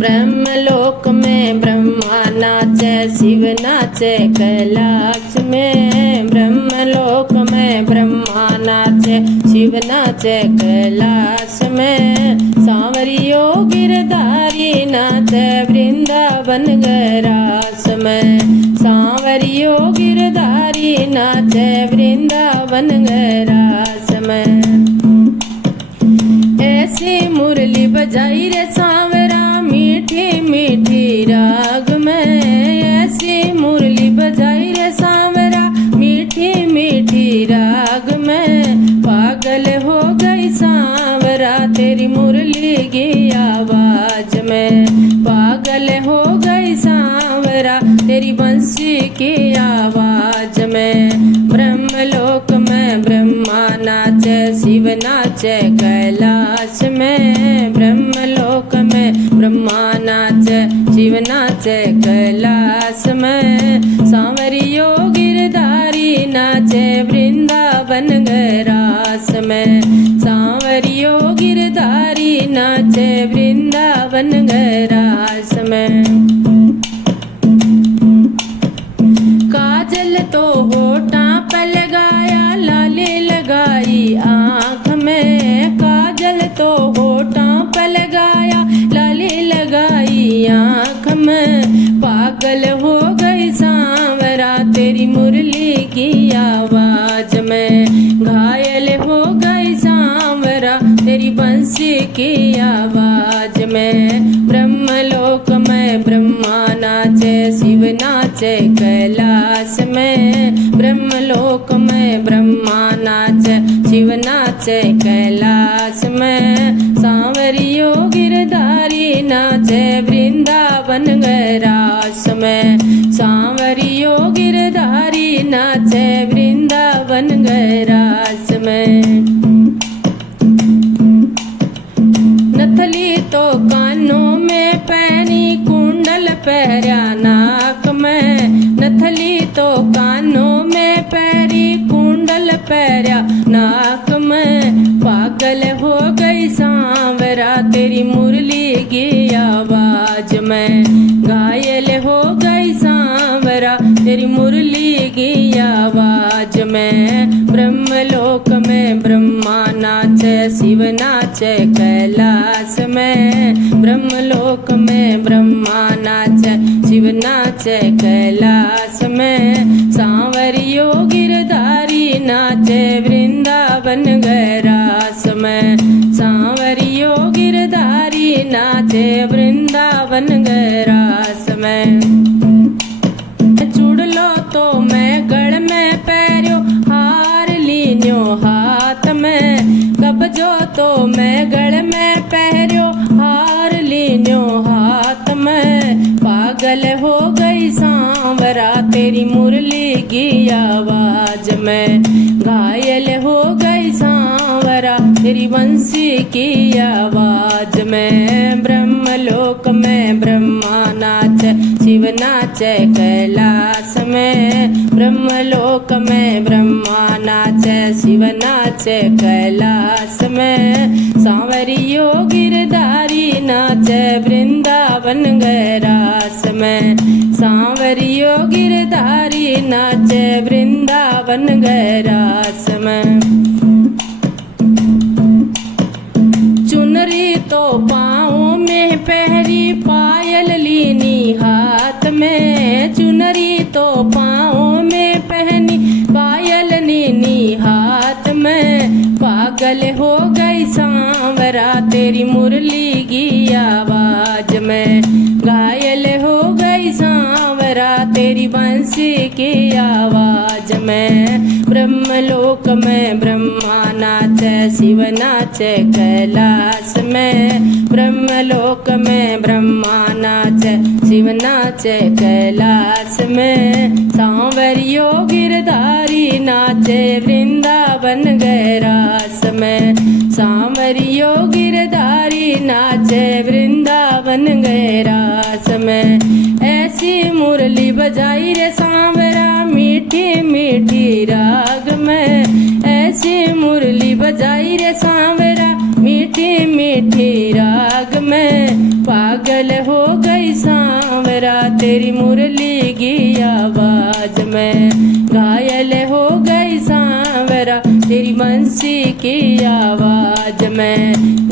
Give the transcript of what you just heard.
ब्रह्मलोक में ब्रह्मा नाचे, शिव नाचे कैलाश में। ब्रह्मलोक में ब्रह्मा नाचे, शिव नाचे कैलाश में। सांवरियो गिरधारी नाचे वृंदावन गैरास में। सांवरियो गिरधारी नाचे वृंदावन गैरास में। ऐसी मुरली बजाई रे सांवरा मीठी मीठी राग में। ऐसी मुरली बजाई रे सांवरा मीठी मीठी राग में। पागल हो गई सांवरा तेरी मुरली की आवाज में। पागल हो गई सांवरा तेरी बंसी की आवाज में। ब्रह्मलोक में ब्रह्मा नाचे, शिव नाचे कैलाश में। ब्रह्मलोक में ब्रह्मा नाचे, शिव नाचे कैलाश में। सांवरियो गिरधारी नाचे वृंदावन गैरास में। सांवरियो गिरधारी नाचे वृंदावन गैरास में। काजल तो होठां पे लगाया, लाली लगाई आँख में। काजल तो होठां पे लगाया, लाली लगाई आँख में। पागल हो गई सांवरा तेरी मुरली की आवाज में। घायल हो गई सांवरा तेरी बंसी की आवाज में। ब्रह्मलोक में ब्रह्मा नाचे, शिव नाचे कैलाश में। ब्रह्मलोक में ब्रह्मा नाचे, शिव नाचे कैलाश में। सांवरियो गिरधारी नाचे वृंदावन गैरास में। सांवरियो गिरधारी नाचे वृंदावन गैरास में। नथली तो कानों में पहनी, कुंडल पहरा नाक में। नथली तो कानों में पहरी, कुंडल पहरा नाक में। पागल हो गई सांवरा तेरी मुरली की आवाज में। घायल हो गई सांवरा तेरी मुरली की आवाज में। ब्रह्मलोक में ब्रह्मा नाचे, शिव नाचे कैलाश में। ब्रह्मलोक में ब्रह्मा नाचे, शिव नाचे कैलाश में। सांवरियो गिरधारी नाचे वृंदावन गैरास में। सांवरियो गिरधारी नाचे वृंदावन गैरास में। चुड़लो तो मैं गढ़ में पैरो, हार लीन्यो हाथ में। कब्जो तो मैं गढ़ में पहरो, हार लीन्यो हाथ में। पागल हो गई सांवरा तेरी मुरली की आवाज में। घायल हो गई सांवरा तेरी बंसी की आवाज में। ब्रह्मलोक में ब्रह्मा नाचे, शिव नाचे कैलाश में। ब्रह्मलोक में ब्रह्मा नाचे, शिव नाचे कैलाश में। सांवरियो गिरधारी नाचे वृंदावन गैरास में। सांवरियो गिरधारी नाचे वृंदावन गैरास में। चुनरी तो पाँव में पहरी, पायल लीनी हाथ में। चुनरी तो पाँव में पहनी, पायल लीनी हाथ में। पागल हो गई सांवरा तेरी मुरली की आवाज में। घायल हो गई सांवरा तेरी बंसी की आवाज में। ब्रह्मलोक में ब्रह्मा नाचे, शिव नाचे कैलाश में। ब्रह्मलोक में ब्रह्मा नाचे, शिव नाचे कैलाश में। सांवरियो गिरधारी नाचे वृंदावन गैरास में। सांवरियो गिरधारी नाचे वृंदावन गैरास में। ऐसी मुरली बजाई रे सांवरा मीठी मीठी राग में। ऐसी मुरली बजाई रे सांवरा मीठी मीठी राग में। पागल हो तेरी मुरली की आवाज में, घायल हो गई सांवरा तेरी बंसी की आवाज में।